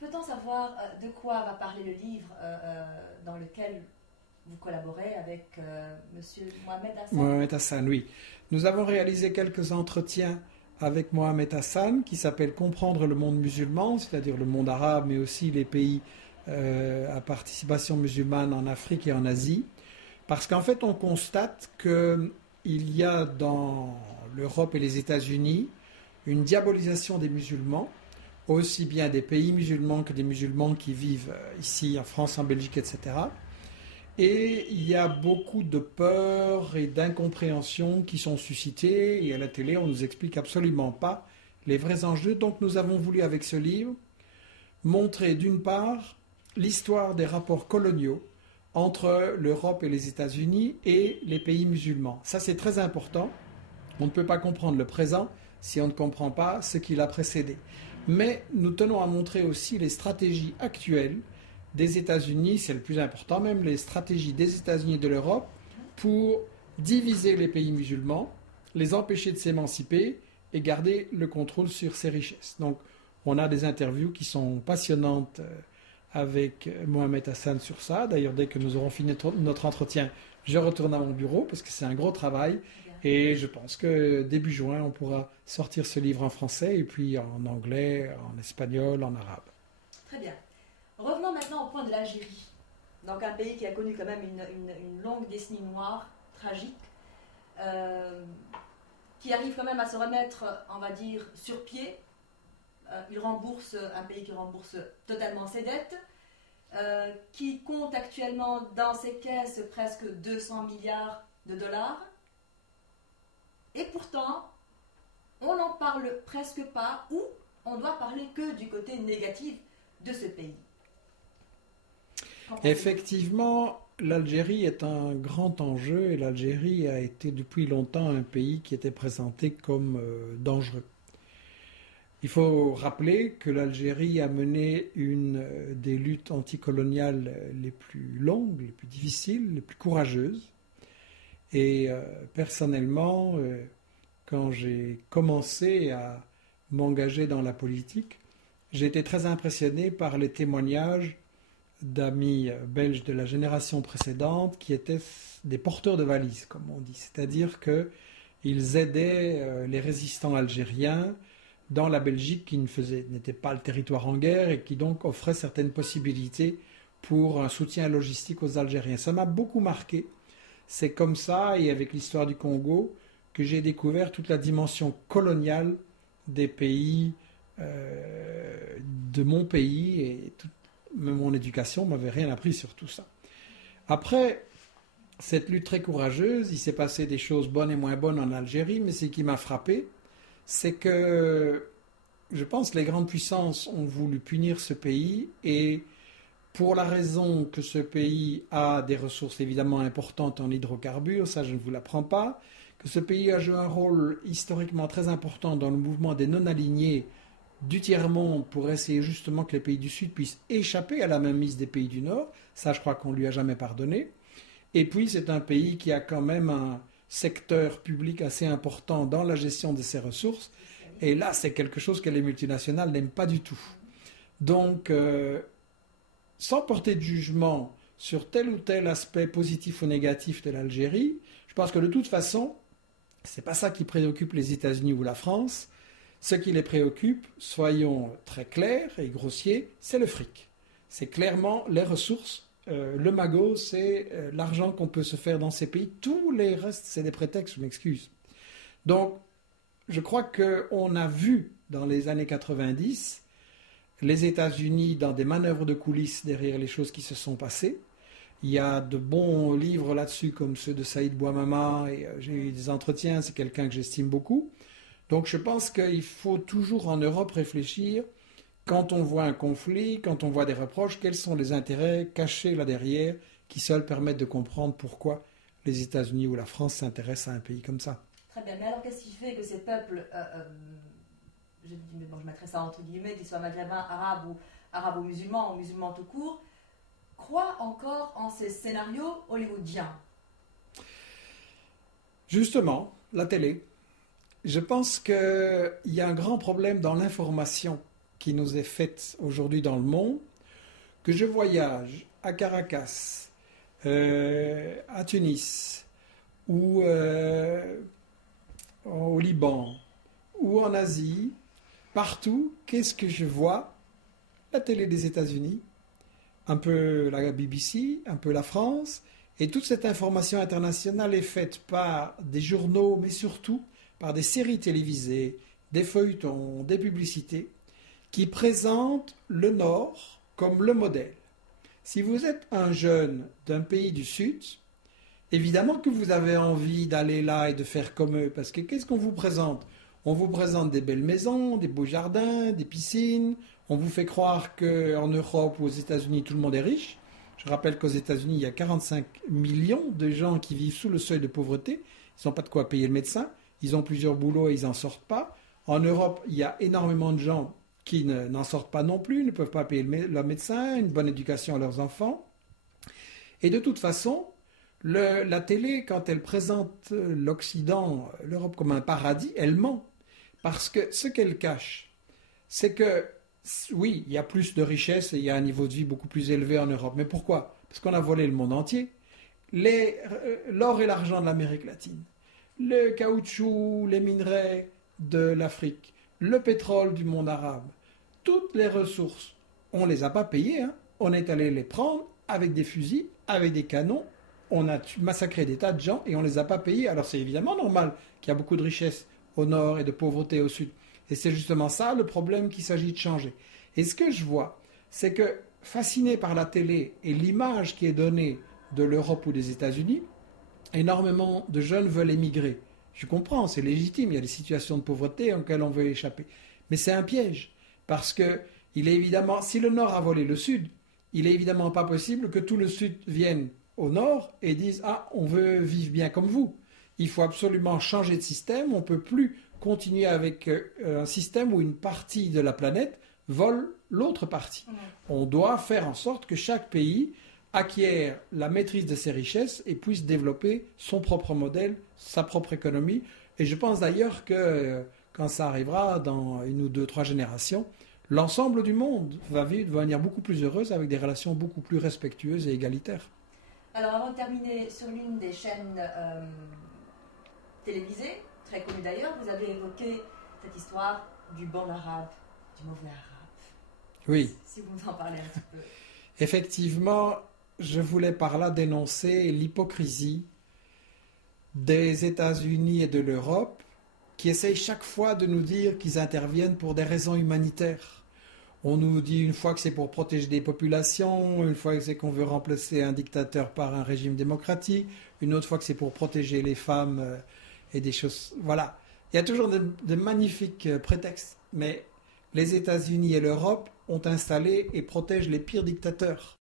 peut-on savoir de quoi va parler le livre dans lequel vous collaborez avec Monsieur Mohamed Hassan? Mohamed Hassan, oui. Nous avons réalisé quelques entretiens avec Mohamed Hassan qui s'appelle Comprendre le monde musulman, c'est-à-dire le monde arabe, mais aussi les pays à participation musulmane en Afrique et en Asie. Parce qu'en fait, on constate qu'il y a dans l'Europe et les États-Unis une diabolisation des musulmans, aussi bien des pays musulmans que des musulmans qui vivent ici en France, en Belgique, etc. Et il y a beaucoup de peurs et d'incompréhensions qui sont suscitées. Et à la télé, on ne nous explique absolument pas les vrais enjeux. Donc nous avons voulu, avec ce livre, montrer d'une part l'histoire des rapports coloniaux entre l'Europe et les États-Unis et les pays musulmans. Ça, c'est très important. On ne peut pas comprendre le présent si on ne comprend pas ce qui l'a précédé. Mais nous tenons à montrer aussi les stratégies actuelles des États-Unis, c'est le plus important même, les stratégies des États-Unis et de l'Europe pour diviser les pays musulmans, les empêcher de s'émanciper et garder le contrôle sur ces richesses. Donc, on a des interviews qui sont passionnantes avec Mohamed Hassan sur ça. D'ailleurs, dès que nous aurons fini notre entretien, je retourne à mon bureau parce que c'est un gros travail. Et je pense que début juin, on pourra sortir ce livre en français et puis en anglais, en espagnol, en arabe. Très bien. Revenons maintenant au point de l'Algérie. Donc un pays qui a connu quand même une longue décennie noire, tragique, qui arrive quand même à se remettre, on va dire, sur pied. Un pays qui rembourse totalement ses dettes, qui compte actuellement dans ses caisses presque 200 milliards de dollars. Et pourtant, on n'en parle presque pas, ou on doit parler que du côté négatif de ce pays. Effectivement, l'Algérie est un grand enjeu et l'Algérie a été depuis longtemps un pays qui était présenté comme dangereux. Il faut rappeler que l'Algérie a mené une des luttes anticoloniales les plus longues, les plus difficiles, les plus courageuses. Et personnellement, quand j'ai commencé à m'engager dans la politique, j'ai été très impressionné par les témoignages d'amis belges de la génération précédente qui étaient des porteurs de valises, comme on dit. C'est-à-dire qu'ils aidaient les résistants algériens dans la Belgique qui n'était pas le territoire en guerre et qui donc offrait certaines possibilités pour un soutien logistique aux Algériens. Ça m'a beaucoup marqué. C'est comme ça, et avec l'histoire du Congo, que j'ai découvert toute la dimension coloniale des pays, de mon pays, et toute mon éducation ne m'avait rien appris sur tout ça. Après cette lutte très courageuse, il s'est passé des choses bonnes et moins bonnes en Algérie, mais ce qui m'a frappé, c'est que je pense que les grandes puissances ont voulu punir ce pays et pour la raison que ce pays a des ressources évidemment importantes en hydrocarbures, ça je ne vous l'apprends pas, que ce pays a joué un rôle historiquement très important dans le mouvement des non-alignés du tiers-monde pour essayer justement que les pays du Sud puissent échapper à la mainmise des pays du Nord, ça je crois qu'on ne lui a jamais pardonné. Et puis c'est un pays qui a quand même un secteur public assez important dans la gestion de ses ressources. Et là, c'est quelque chose que les multinationales n'aiment pas du tout. Donc, sans porter de jugement sur tel ou tel aspect positif ou négatif de l'Algérie, je pense que de toute façon, ce n'est pas ça qui préoccupe les États-Unis ou la France. Ce qui les préoccupe, soyons très clairs et grossiers, c'est le fric. C'est clairement les ressources. Le magot, c'est l'argent qu'on peut se faire dans ces pays. Tous les restes, c'est des prétextes, je m'excuse. Donc, je crois qu'on a vu dans les années 90 les États-Unis dans des manœuvres de coulisses derrière les choses qui se sont passées. Il y a de bons livres là-dessus, comme ceux de Saïd Bouamama, et j'ai eu des entretiens, c'est quelqu'un que j'estime beaucoup. Donc je pense qu'il faut toujours en Europe réfléchir, quand on voit un conflit, quand on voit des reproches, quels sont les intérêts cachés là derrière qui seuls permettent de comprendre pourquoi les États-Unis ou la France s'intéressent à un pays comme ça. Très bien, mais alors qu'est-ce qui fait que ces peuples, je mettrais ça entre guillemets, qu'ils soient maghrébins, arabes ou arabo-musulmans ou musulmans tout court, croient encore en ces scénarios hollywoodiens? Justement, la télé. Je pense qu'il y a un grand problème dans l'information qui nous est faite aujourd'hui dans le monde, que je voyage à Caracas, à Tunis, ou au Liban, ou en Asie, partout, qu'est-ce que je vois? La télé des États-Unis, un peu la BBC, un peu la France, et toute cette information internationale est faite par des journaux, mais surtout par des séries télévisées, des feuilletons, des publicités, qui présentent le Nord comme le modèle. Si vous êtes un jeune d'un pays du Sud, évidemment que vous avez envie d'aller là et de faire comme eux, parce que qu'est-ce qu'on vous présente? On vous présente des belles maisons, des beaux jardins, des piscines, on vous fait croire qu'en Europe ou aux États-Unis, tout le monde est riche. Je rappelle qu'aux États-Unis, il y a 45 millions de gens qui vivent sous le seuil de pauvreté, ils n'ont pas de quoi payer le médecin, ils ont plusieurs boulots et ils n'en sortent pas. En Europe, il y a énormément de gens qui n'en sortent pas non plus, ne peuvent pas payer leur médecin, une bonne éducation à leurs enfants. Et de toute façon, la télé, quand elle présente l'Occident, l'Europe comme un paradis, elle ment. Parce que ce qu'elle cache, c'est que, oui, il y a plus de richesse et il y a un niveau de vie beaucoup plus élevé en Europe. Mais pourquoi? Parce qu'on a volé le monde entier. L'or et l'argent de l'Amérique latine, le caoutchouc, les minerais de l'Afrique, le pétrole du monde arabe, toutes les ressources, on ne les a pas payées. On est allé les prendre avec des fusils, avec des canons, on a massacré des tas de gens et on ne les a pas payés. Alors c'est évidemment normal qu'il y a beaucoup de richesse au nord et de pauvreté au sud. Et c'est justement ça le problème qu'il s'agit de changer. Et ce que je vois, c'est que fasciné par la télé et l'image qui est donnée de l'Europe ou des États-Unis, énormément de jeunes veulent émigrer. Je comprends, c'est légitime, il y a des situations de pauvreté auxquelles on veut échapper. Mais c'est un piège, parce que il est évidemment, si le Nord a volé le Sud, il n'est évidemment pas possible que tout le Sud vienne au Nord et dise « Ah, on veut vivre bien comme vous ». Il faut absolument changer de système, on ne peut plus continuer avec un système où une partie de la planète vole l'autre partie. On doit faire en sorte que chaque pays acquiert la maîtrise de ses richesses et puisse développer son propre modèle, sa propre économie. Et je pense d'ailleurs que quand ça arrivera dans 1 ou 2, 3 générations, l'ensemble du monde va devenir beaucoup plus heureuse avec des relations beaucoup plus respectueuses et égalitaires. Alors avant de terminer, sur l'une des chaînes télévisées, très connue d'ailleurs, vous avez évoqué cette histoire du bon arabe, du mauvais arabe. Oui. Si vous nous en parlez un petit peu. Effectivement, je voulais par là dénoncer l'hypocrisie des États-Unis et de l'Europe qui essayent chaque fois de nous dire qu'ils interviennent pour des raisons humanitaires. On nous dit une fois que c'est pour protéger des populations, une fois que c'est qu'on veut remplacer un dictateur par un régime démocratique, une autre fois que c'est pour protéger les femmes et des choses... Voilà. Il y a toujours de magnifiques prétextes, mais les États-Unis et l'Europe ont installé et protègent les pires dictateurs.